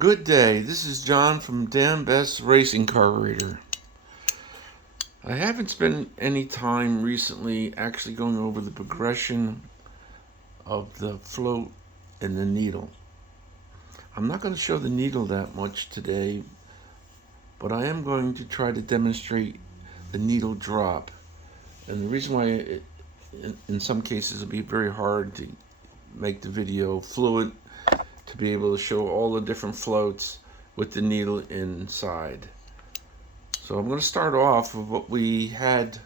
Good day, this is John from Dan Best's Racing Carburetor. I haven't spent any time recently actually going over the progression of the float and the needle. I'm not going to show the needle that much today, but I am going to try to demonstrate the needle drop. And the reason why in some cases it'll be very hard to make the video fluid to be able to show all the different floats with the needle inside. So I'm going to start off with what we had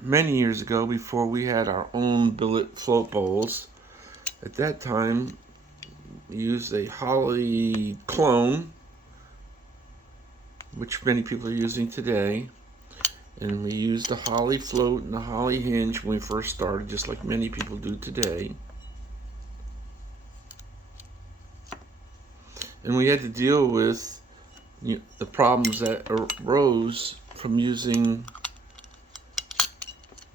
many years ago before we had our own billet float bowls. At that time, we used a Holley clone, which many people are using today. And we used the Holley float and the Holley hinge when we first started, just like many people do today. And we had to deal with the problems that arose from using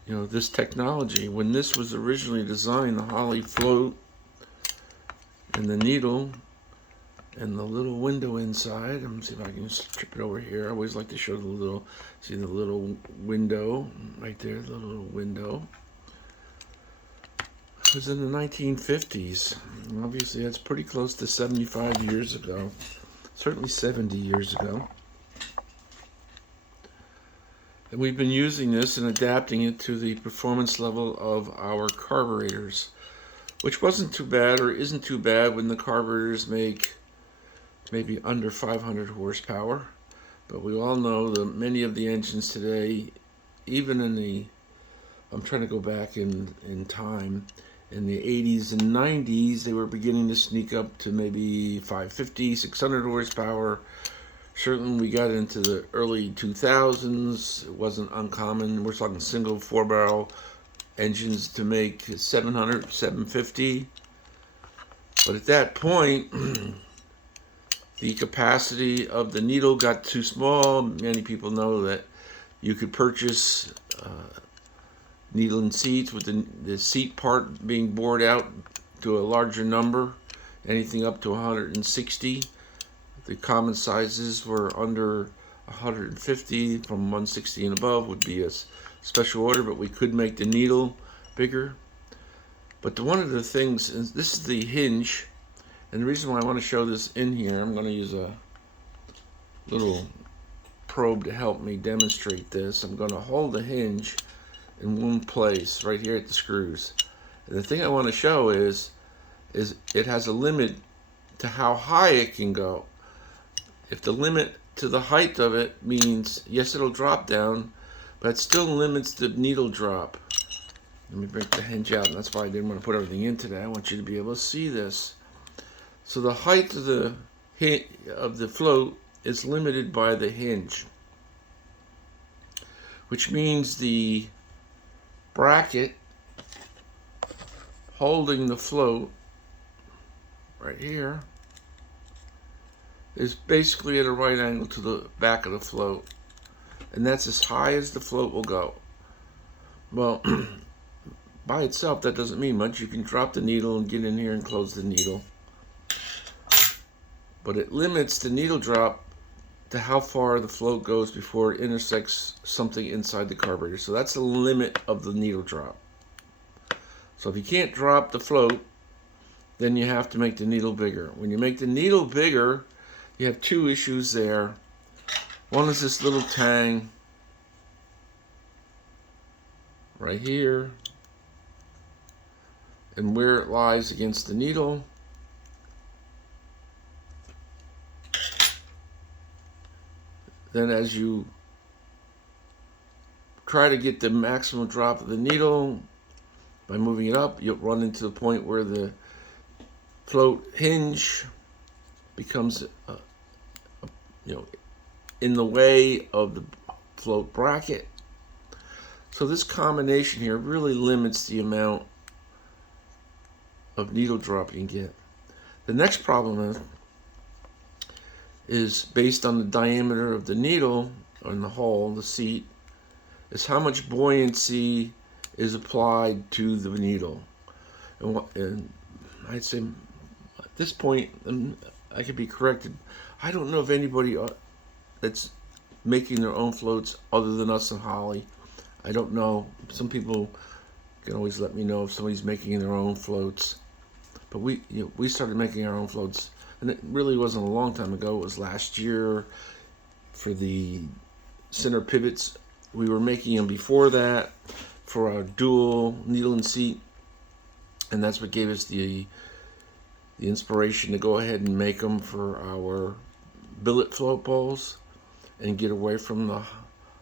this technology. When this was originally designed, the Holley float and the needle and the little window inside. I'm gonna see if I can strip it over here. I always like to show the little, see the little window right there, the little window. It was in the 1950s. Obviously, that's pretty close to 75 years ago. Certainly 70 years ago. And we've been using this and adapting it to the performance level of our carburetors, which wasn't too bad or isn't too bad when the carburetors make maybe under 500 horsepower. But we all know that many of the engines today, even in the, I'm trying to go back in time, in the 80s and 90s, they were beginning to sneak up to maybe 550, 600 horsepower. Certainly we got into the early 2000s. It wasn't uncommon. We're talking single 4-barrel engines to make 700, 750. But at that point, the capacity of the needle got too small. Many people know that you could purchase needle and seats with the seat part being bored out to a larger number, anything up to 160. The common sizes were under 150, from 160 and above would be a special order, but we could make the needle bigger. But one of the things, and this is the hinge, and the reason why I want to show this in here, I'm going to use a little probe to help me demonstrate this. I'm going to hold the hinge in one place right here at the screws. And the thing I want to show is it has a limit to how high it can go. If the limit to the height of it means, yes, it'll drop down, but it still limits the needle drop. Let me break the hinge out, and that's why I didn't want to put everything in today. I want you to be able to see this. So the height of the float is limited by the hinge, which means the bracket holding the float right here is basically at a right angle to the back of the float, and that's as high as the float will go. Well, by itself that doesn't mean much. You can drop the needle and get in here and close the needle, but it limits the needle drop to how far the float goes before it intersects something inside the carburetor. So that's the limit of the needle drop. So if you can't drop the float, then you have to make the needle bigger. When you make the needle bigger, you have two issues there. One is this little tang right here, and where it lies against the needle. Then as you try to get the maximum drop of the needle by moving it up, you'll run into the point where the float hinge becomes in the way of the float bracket. So this combination here really limits the amount of needle drop you can get. The next problem is based on the diameter of the needle on the hole, the seat, is how much buoyancy is applied to the needle. And I'd say at this point, I could be corrected. I don't know of anybody that's making their own floats other than us and Holly. I don't know. Some people can always let me know if somebody's making their own floats. But we started making our own floats, and it really wasn't a long time ago. It was last year for the center pivots. We were making them before that for our dual needle and seat, and that's what gave us the inspiration to go ahead and make them for our billet float bowls and get away from the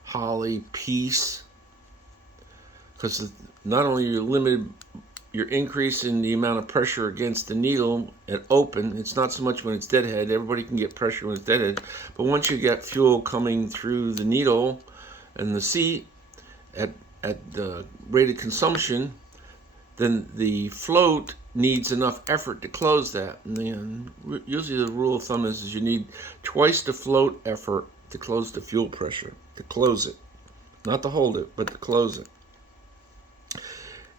Holly piece, because not only you're limited, you're increasing the amount of pressure against the needle at open. It's not so much when it's deadhead. Everybody can get pressure when it's deadhead, but once you get fuel coming through the needle and the seat at the rated consumption, then the float needs enough effort to close that. And then usually the rule of thumb is you need twice the float effort to close the fuel pressure, to close it. Not to hold it, but to close it.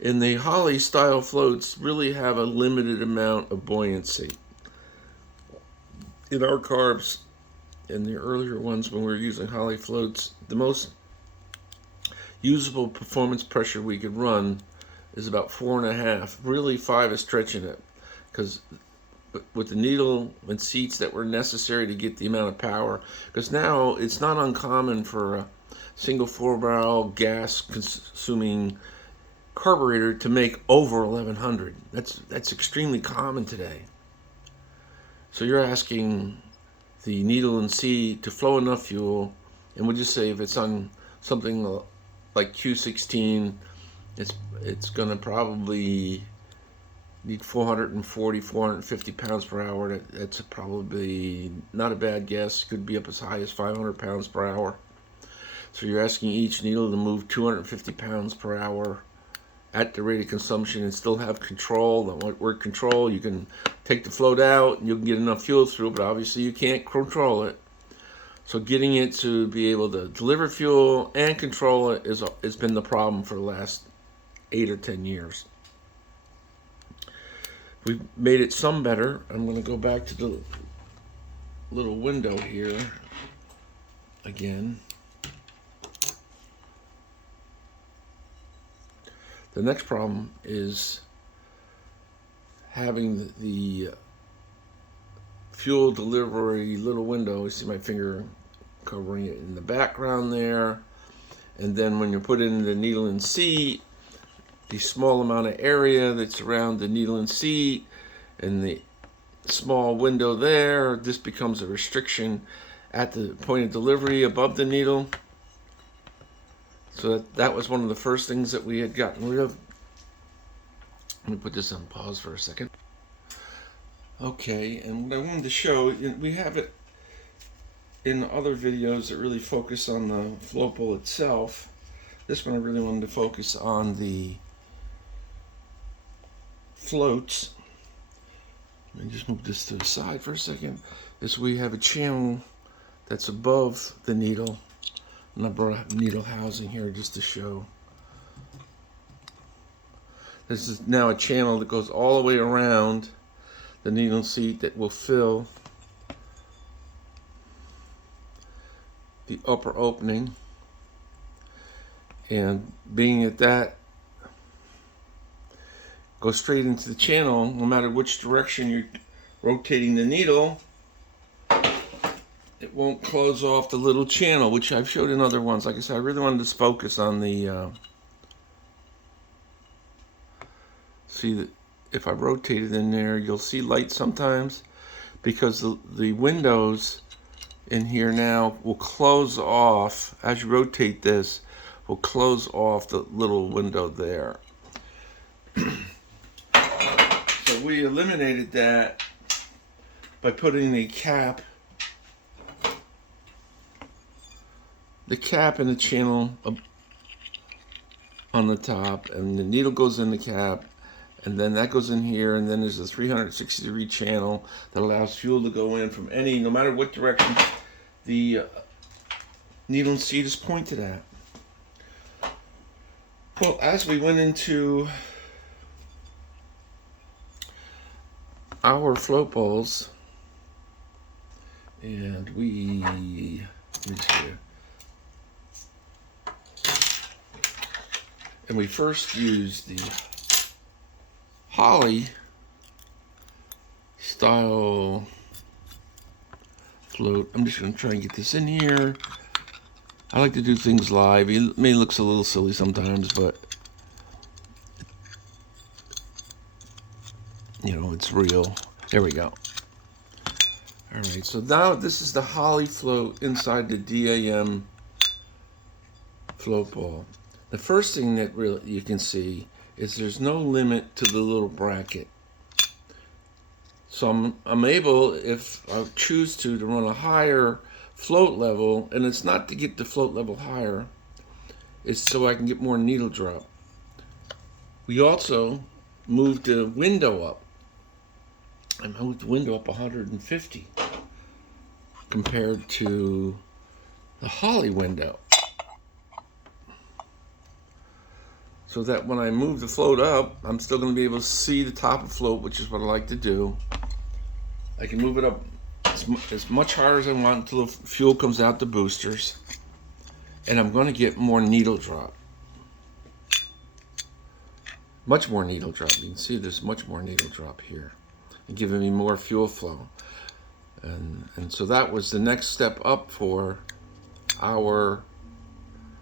And the Holly style floats really have a limited amount of buoyancy. In our carbs, in the earlier ones when we were using Holly floats, the most usable performance pressure we could run is about 4.5. Really 5 is stretching it, because with the needle and seats that were necessary to get the amount of power, because now it's not uncommon for a single 4-barrel gas consuming carburetor to make over 1100. That's extremely common today. So you're asking the needle and seat to flow enough fuel, and we'll just say if it's on something like Q16, it's going to probably need 440, 450 pounds per hour. That's probably not a bad guess. Could be up as high as 500 pounds per hour. So you're asking each needle to move 250 pounds per hour at the rate of consumption and still have control. The word control, you can take the float out and you can get enough fuel through, but obviously you can't control it. So getting it to be able to deliver fuel and control it has been the problem for the last 8 or 10 years. We've made it some better. I'm going to go back to the little window here again. The next problem is having the fuel delivery little window. You see my finger covering it in the background there. And then when you put in the needle and seat, the small amount of area that's around the needle and seat and the small window there, this becomes a restriction at the point of delivery above the needle. So that was one of the first things that we had gotten rid of. Let me put this on pause for a second. Okay, and what I wanted to show, we have it in other videos that really focus on the float bowl itself. This one I really wanted to focus on the floats. Let me just move this to the side for a second. We have a channel that's above the needle. And I brought a needle housing here just to show. This is now a channel that goes all the way around the needle seat that will fill the upper opening. And being at that goes straight into the channel, no matter which direction you're rotating the needle, it won't close off the little channel, which I've showed in other ones. Like I said, I really wanted to focus on the see that if I rotate it in there, you'll see light sometimes, because the windows in here now will close off as you rotate this, will close off the little window there. So we eliminated that by putting the cap in the channel on the top, and the needle goes in the cap, and then that goes in here, and then there's a 360-degree channel that allows fuel to go in from no matter what direction the needle and seat is pointed at. Well, as we went into our float bowls, And let me see here. And we first used the Holly style float. I'm just going to try and get this in here. I like to do things live. It may look a little silly sometimes, but you know, it's real. There we go. All right, so now this is the Holly float inside the DAM float ball. The first thing that really you can see is there's no limit to the little bracket. So I'm able, if I choose to run a higher float level, and it's not to get the float level higher, it's so I can get more needle drop. We also moved the window up. I moved the window up 150 compared to the Holly window. So that when I move the float up, I'm still going to be able to see the top of the float, which is what I like to do. I can move it up as much higher as I want until the fuel comes out the boosters. And I'm going to get more needle drop. Much more needle drop. You can see there's much more needle drop here. And giving me more fuel flow. And so that was the next step up for our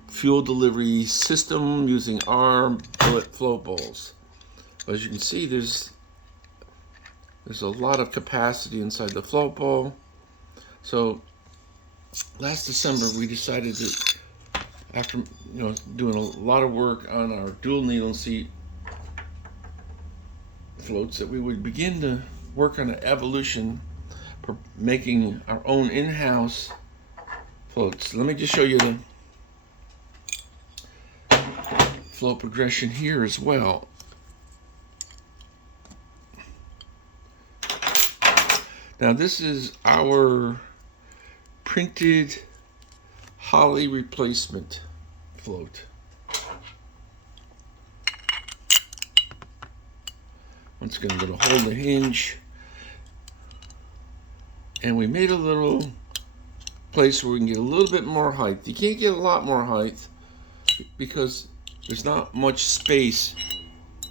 fuel delivery system using our billet float bowls. As you can see, there's a lot of capacity inside the float bowl. So last December we decided that after doing a lot of work on our dual needle seat floats, that we would begin to work on an evolution for making our own in-house floats. Let me just show you the flow progression here as well. Now this is our printed Holly replacement float. Once again, I'm going to hold the hinge, and we made a little place where we can get a little bit more height. You can't get a lot more height because there's not much space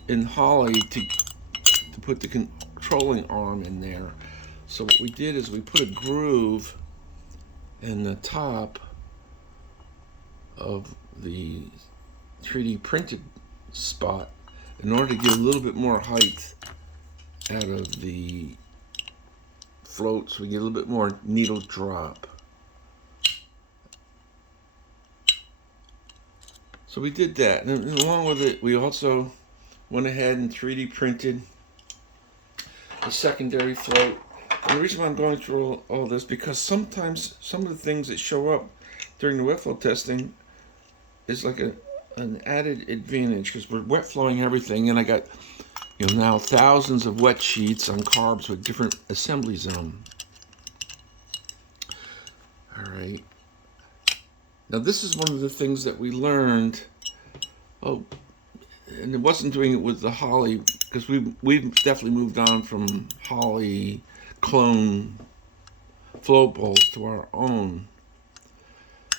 in Holly to put the controlling arm in there. So what we did is we put a groove in the top of the 3D printed spot in order to get a little bit more height out of the float, so we get a little bit more needle drop. So we did that, and along with it, we also went ahead and 3D printed the secondary float. And the reason why I'm going through all this, because sometimes some of the things that show up during the wet flow testing is like an added advantage, because we're wet flowing everything, and I got now thousands of wet sheets on carbs with different assemblies in them. All right. Now this is one of the things that we learned. Oh, and it wasn't doing it with the Holly, because we've definitely moved on from Holly clone float bowls to our own.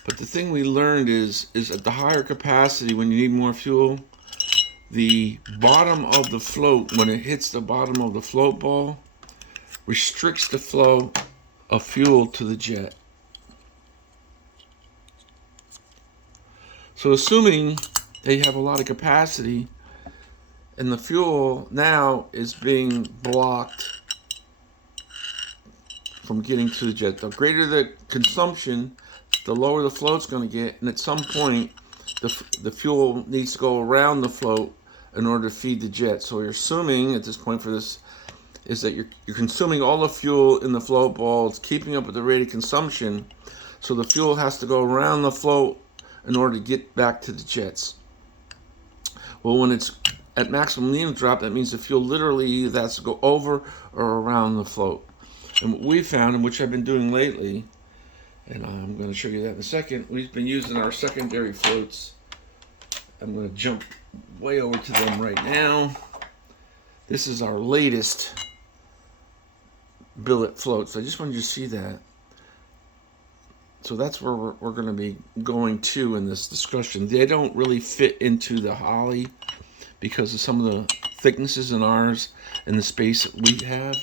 But the thing we learned is at the higher capacity, when you need more fuel, the bottom of the float, when it hits the bottom of the float ball, restricts the flow of fuel to the jet. So assuming they have a lot of capacity and the fuel now is being blocked from getting to the jet, the greater the consumption, the lower the float's going to get, and at some point the fuel needs to go around the float in order to feed the jet. So we're assuming at this point for this is that you're consuming all the fuel in the float ball. It's keeping up with the rate of consumption, so the fuel has to go around the float in order to get back to the jets. Well, when it's at maximum needle drop, that means the fuel literally has to go over or around the float. And what we found, and which I've been doing lately, and I'm going to show you that in a second, we've been using our secondary floats. I'm going to jump way over to them right now. This is our latest billet float, so I just wanted you to see that. So that's where we're going to be going to in this discussion. They don't really fit into the Holley because of some of the thicknesses in ours and the space that we have.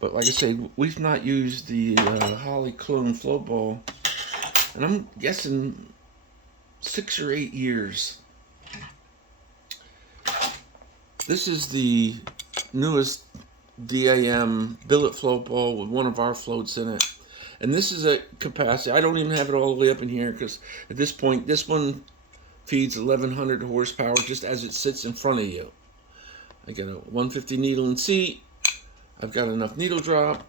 But like I said, we've not used the Holley clone float ball, and I'm guessing 6 or 8 years. This is the newest DAM billet float ball with one of our floats in it. And this is a capacity. I don't even have it all the way up in here because at this point, this one feeds 1100 horsepower just as it sits in front of you. I got a 150 needle and seat. I've got enough needle drop.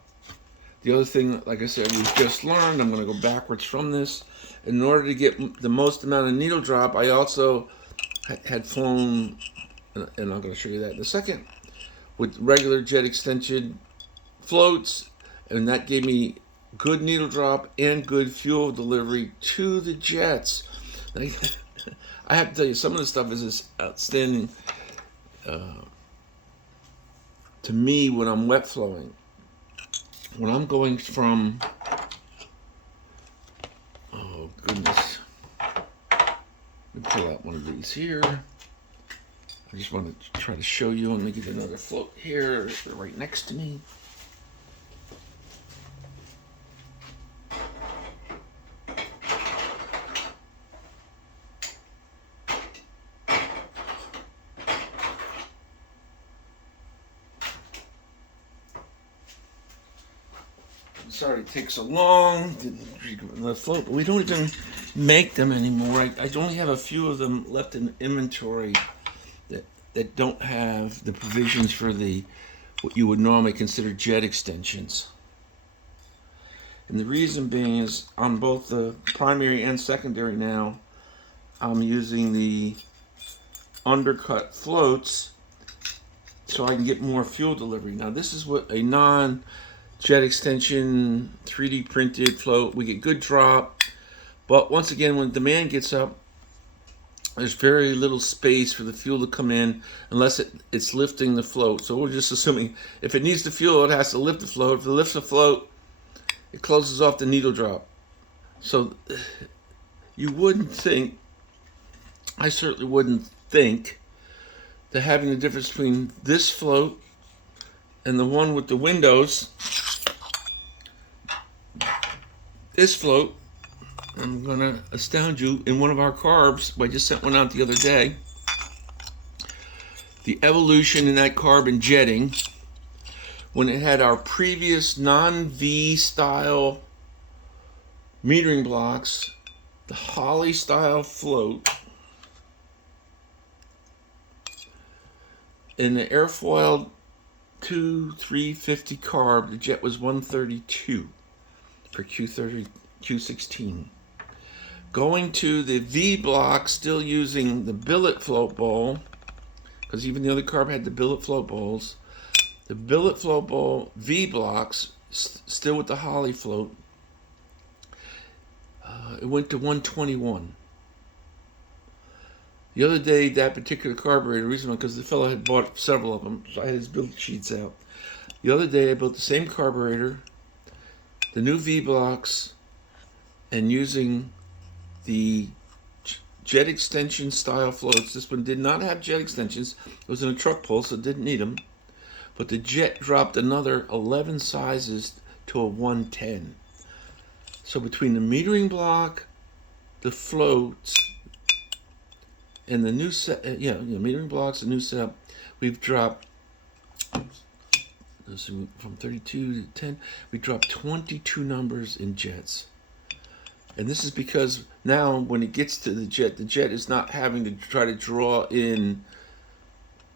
The other thing, like I said, we've just learned, I'm going to go backwards from this. In order to get the most amount of needle drop, I also had flown, and I'm going to show you that in a second, with regular jet extension floats, and that gave me good needle drop and good fuel delivery to the jets. I have to tell you, some of the stuff is just outstanding to me when I'm wet flowing. When I'm going from, oh goodness, let me pull out one of these here. I just want to try to show you. Let me get another float here right next to me. Sorry it takes so long. The float, we don't even make them anymore. I only have a few of them left in inventory that don't have the provisions for the what you would normally consider jet extensions. And the reason being is on both the primary and secondary now, I'm using the undercut floats so I can get more fuel delivery. Now this is what a non-jet extension 3D printed float, we get good drop, but once again when demand gets up, there's very little space for the fuel to come in unless it's lifting the float. So we're just assuming if it needs the fuel, it has to lift the float. If it lifts the float, it closes off the needle drop. So you wouldn't think, I certainly wouldn't think, that having the difference between this float and the one with the windows, this float, I'm going to astound you, in one of our carbs, I just sent one out the other day, the evolution in that carb in jetting, when it had our previous non-V style metering blocks, the Holley style float, in the airfoil 350 carb, the jet was 132 for Q16. Going to the V block, still using the billet float bowl, because even the other carb had the billet float bowls. The billet float bowl V blocks, still with the Holley float, it went to 121. The other day, that particular carburetor, reason because the fellow had bought several of them, so I had his build sheets out. The other day, I built the same carburetor, the new V blocks, and using the jet extension style floats. This one did not have jet extensions. It was in a truck pull, so it didn't need them. But the jet dropped another 11 sizes to a 110. So between the metering block, the floats, and the new set, metering blocks, the new setup, we've dropped, from 32 to 10, we dropped 22 numbers in jets. And this is because now when it gets to the jet is not having to try to draw in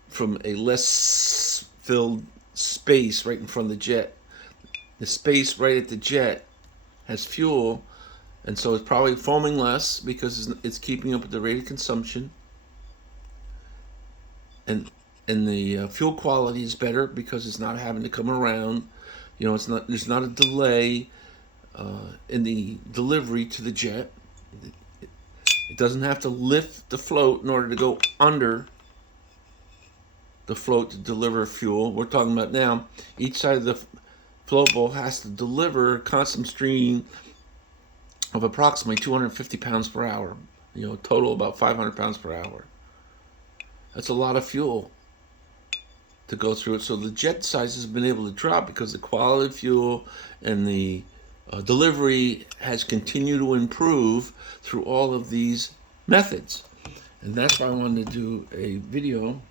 from a less filled space right in front of the jet. The space right at the jet has fuel, and so it's probably foaming less because it's keeping up with the rate of consumption. And the fuel quality is better because it's not having to come around. There's not a delay in the delivery to the jet. It doesn't have to lift the float in order to go under the float to deliver fuel. We're talking about now, each side of the float bowl has to deliver a constant stream of approximately 250 pounds per hour. Total about 500 pounds per hour. That's a lot of fuel to go through it. So the jet size has been able to drop because the quality of fuel and the delivery has continued to improve through all of these methods. And that's why I wanted to do a video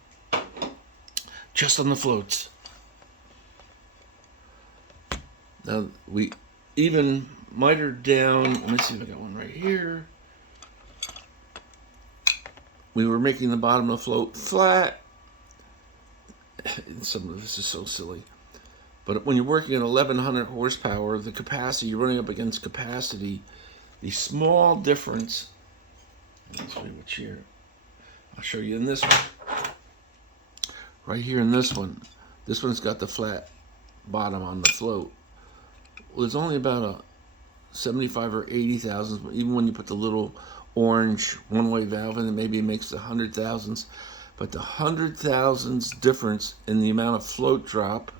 just on the floats. Now we even mitered down. Let me see if I got one right here. We were making the bottom of the float flat. Some of this is so silly. But when you're working at 1100 horsepower, the capacity, you're running up against capacity, the small difference, let's see what's here. I'll show you in this one. Right here in this one's got the flat bottom on the float. Well, there's only about a 75 or 80 thousandths, even when you put the little orange one-way valve in it, maybe it makes the 100 thousandths. But the 100 thousandths difference in the amount of float drop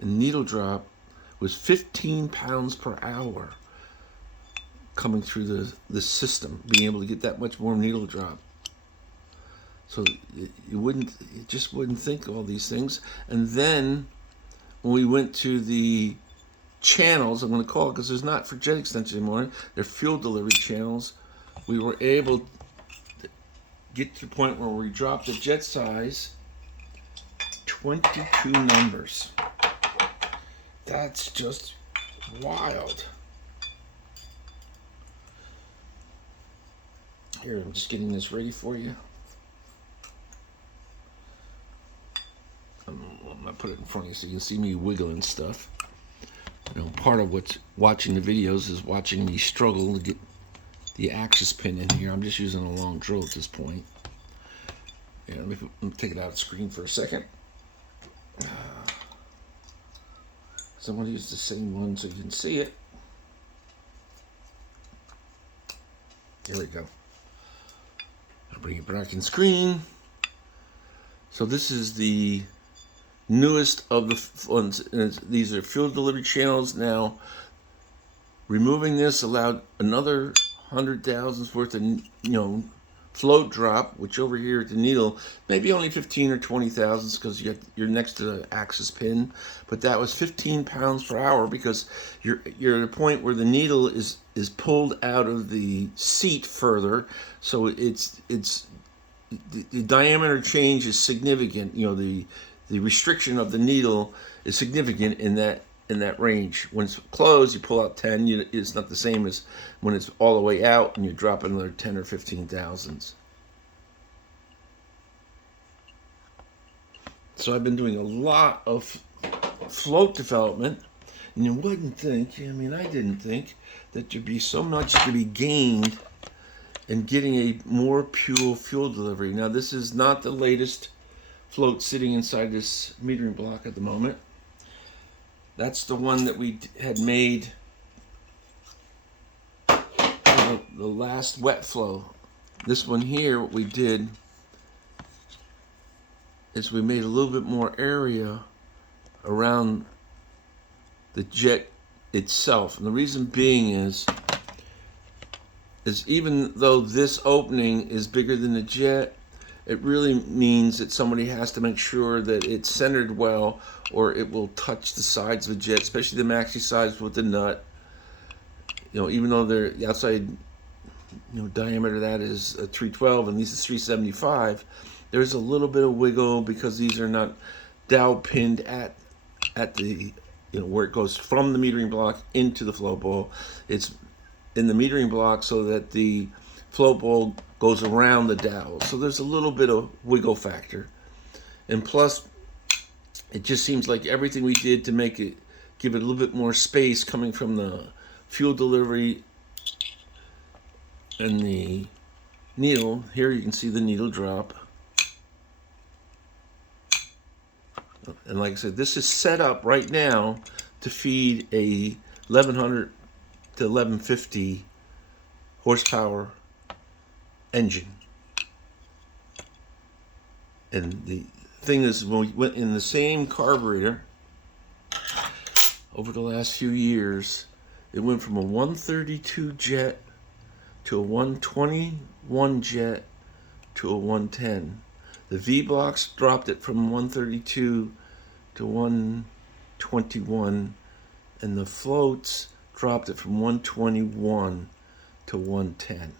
and needle drop was 15 pounds per hour coming through the system, being able to get that much more needle drop. So you just wouldn't think all these things. And then when we went to the channels, I'm going to call it because there's not for jet extension anymore, they're fuel delivery channels, we were able to get to the point where we dropped the jet size 22 numbers. That's just wild. Here, I'm just getting this ready for you. I'm going to put it in front of you so you can see me wiggling stuff. Part of what's watching the videos is watching me struggle to get the axis pin in here. I'm just using a long drill at this point. Let me take it out of the screen for a second. So I'm going to use the same one so you can see it. Here we go. I'll bring it back in screen. So this is the newest of the ones. These are fuel delivery channels. Now, removing this allowed another 100 thousandths worth of float drop, which over here at the needle, maybe only 15 or 20 thousandths because you're next to the axis pin, but that was 15 pounds per hour because you're at a point where the needle is pulled out of the seat further, so the diameter change is significant. The restriction of the needle is significant in that range. When it's closed, you pull out 10. It's not the same as when it's all the way out and you drop another 10 or 15 thousandths. So I've been doing a lot of float development, and you wouldn't think, I didn't think that there'd be so much to be gained in getting a more pure fuel delivery. Now, this is not the latest float sitting inside this metering block at the moment. That's the one that we had made the last wet flow. This one here, what we did is we made a little bit more area around the jet itself. And the reason being is even though this opening is bigger than the jet, it really means that somebody has to make sure that it's centered well, or it will touch the sides of the jet, especially the maxi sides with the nut. Even though the outside diameter of that is 312 and these is 375, there's a little bit of wiggle because these are not dowel pinned at the where it goes from the metering block into the float bowl. It's in the metering block so that the float bowl goes around the dowel. So there's a little bit of wiggle factor. And plus, it just seems like everything we did to give it a little bit more space coming from the fuel delivery and the needle. Here you can see the needle drop. And like I said, this is set up right now to feed a 1100 to 1150 horsepower engine. And the thing is, when we went in the same carburetor over the last few years, It went from a 132 jet to a 121 jet to a 110. The V-blocks dropped it from 132 to 121, and the floats dropped it from 121 to 110.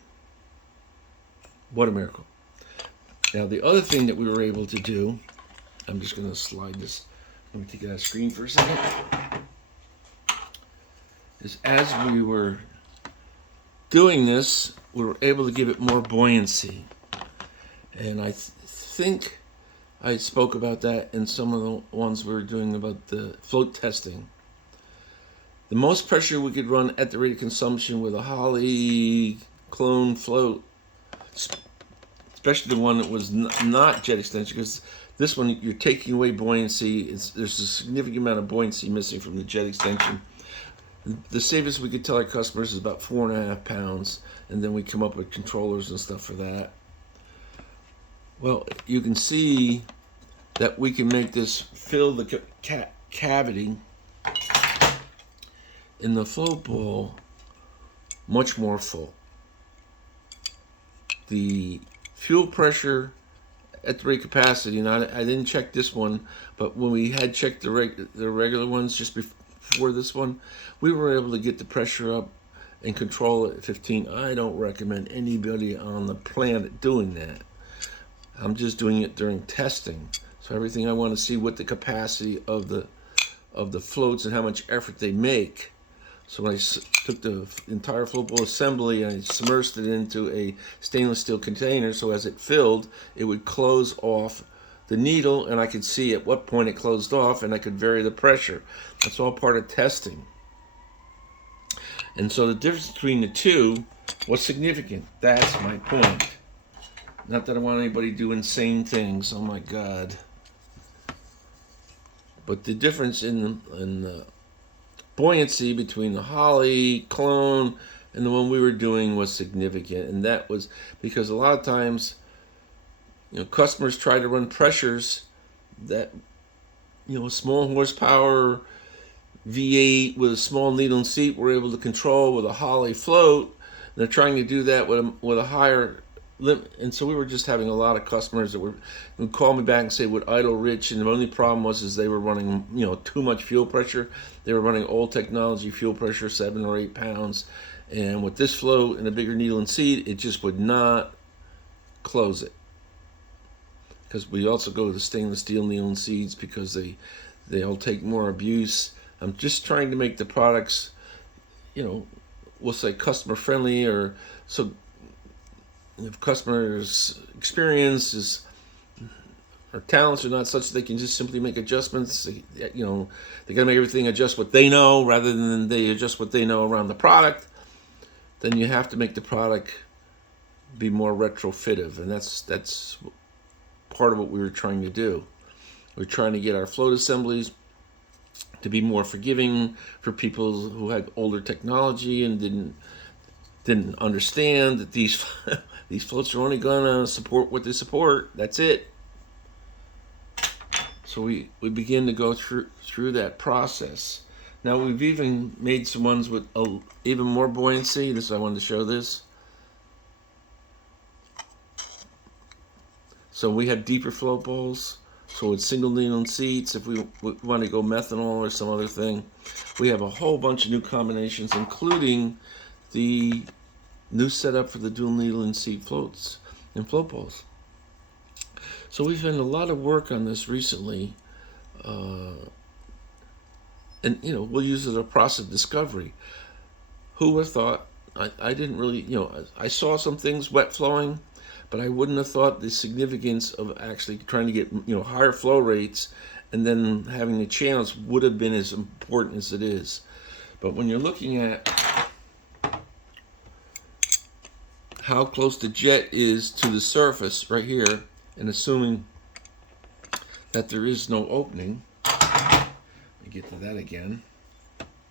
What a miracle. Now, the other thing that we were able to do, I'm just going to slide this, let me take it out of screen for a second, is as we were doing this, we were able to give it more buoyancy. And I think I spoke about that in some of the ones we were doing about the float testing. The most pressure we could run at the rate of consumption with a Holley clone float, especially the one that was not jet extension, because this one you're taking away buoyancy. There's a significant amount of buoyancy missing from the jet extension. The safest we could tell our customers is about 4.5 pounds, and then we come up with controllers and stuff for that. Well, you can see that we can make this fill the cavity in the float bowl much more full. The fuel pressure at the rate capacity, and I didn't check this one, but when we had checked the regular ones just before this one, we were able to get the pressure up and control it at 15. I don't recommend anybody on the planet doing that. I'm just doing it during testing. So everything I want to see what the capacity of the floats and how much effort they make. So when I took the entire float bowl assembly and I submerged it into a stainless steel container, so as it filled, it would close off the needle, and I could see at what point it closed off, and I could vary the pressure. That's all part of testing. And so the difference between the two was significant. That's my point. Not that I want anybody to do insane things. Oh my God. But the difference in the buoyancy between the Holley clone and the one we were doing was significant, and that was because a lot of times, customers try to run pressures that, small horsepower V8 with a small needle and seat we're able to control with a Holley float. They're trying to do that with a higher limit, and so we were just having a lot of customers that would call me back and say would idle rich, and the only problem was they were running too much fuel pressure. They were running old technology fuel pressure, 7 or 8 pounds, and with this float and a bigger needle and seat, it just would not close it. Because we also go to the stainless steel needle and seats because they'll take more abuse. I'm just trying to make the products, we'll say customer friendly, or so if customers' experience or talents are not such that they can just simply make adjustments, they got to make everything adjust what they know rather than they adjust what they know around the product, then you have to make the product be more retrofittive, and that's part of what we were trying to do. We're trying to get our float assemblies to be more forgiving for people who had older technology and didn't understand that these floats are only gonna support what they support. That's it. So we begin to go through that process. Now we've even made some ones with even more buoyancy. I wanted to show this. So we have deeper float bowls. So it's single needle and seats. If we want to go methanol or some other thing, we have a whole bunch of new combinations, including the new setup for the dual needle and seat floats and float bowls. So we've done a lot of work on this recently, and we'll use it as a process of discovery. Who would have thought? I didn't really, I saw some things wet flowing, but I wouldn't have thought the significance of actually trying to get higher flow rates and then having the channels would have been as important as it is. But when you're looking at how close the jet is to the surface right here, and assuming that there is no opening, let me get to that again.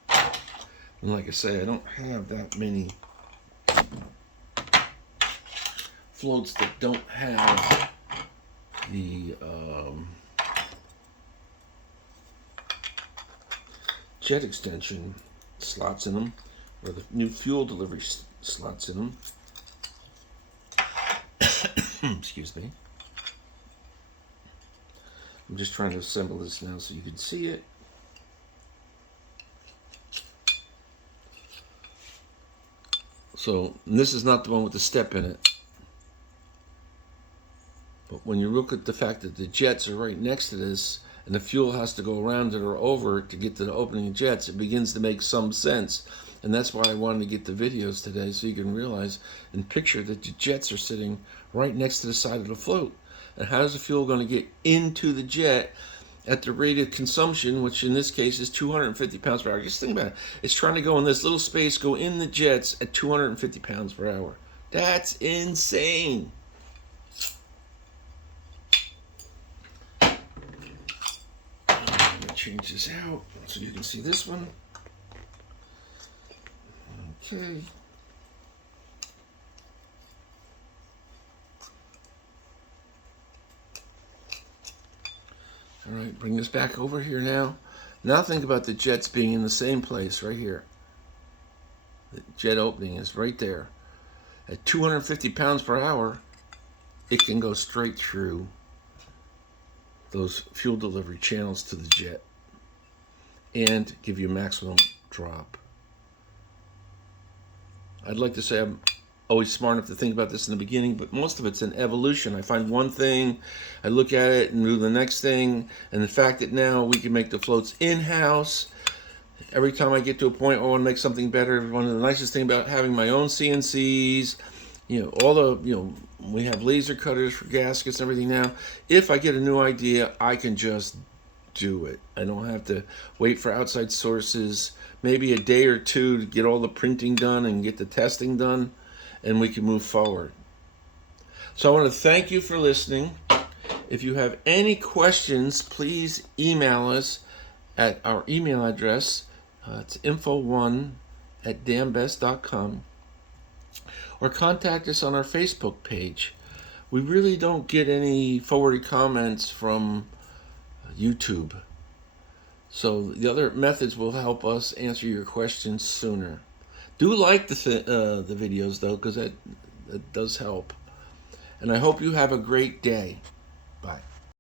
And like I say, I don't have that many floats that don't have the jet extension slots in them. or the new fuel delivery slots in them. Excuse me. I'm just trying to assemble this now so you can see it. So this is not the one with the step in it. But when you look at the fact that the jets are right next to this, and the fuel has to go around it or over it to get to the opening jets, it begins to make some sense. And that's why I wanted to get the videos today, so you can realize and picture that the jets are sitting right next to the side of the float. And how is the fuel going to get into the jet at the rate of consumption, which in this case is 250 pounds per hour? Just think about it. It's trying to go in this little space, go in the jets at 250 pounds per hour. That's insane. Change this out so you can see this one. Okay. All right, bring this back over here now. Now think about the jets being in the same place right here. The jet opening is right there. At 250 pounds per hour, it can go straight through those fuel delivery channels to the jet and give you maximum drop. I'd like to say I'm always smart enough to think about this in the beginning, but most of it's an evolution. I find one thing, I look at it and do the next thing, and the fact that now we can make the floats in-house. Every time I get to a point where I want to make something better, one of the nicest things about having my own CNCs, all the, we have laser cutters for gaskets and everything now. If I get a new idea, I can just do it. I don't have to wait for outside sources, maybe a day or two to get all the printing done and get the testing done, and we can move forward. So I want to thank you for listening. If you have any questions, please email us at our email address. It's info1@dambest.com, or contact us on our Facebook page. We really don't get any forwarded comments from YouTube, so the other methods will help us answer your questions sooner. Do like the videos though, because that does help. And I hope you have a great day.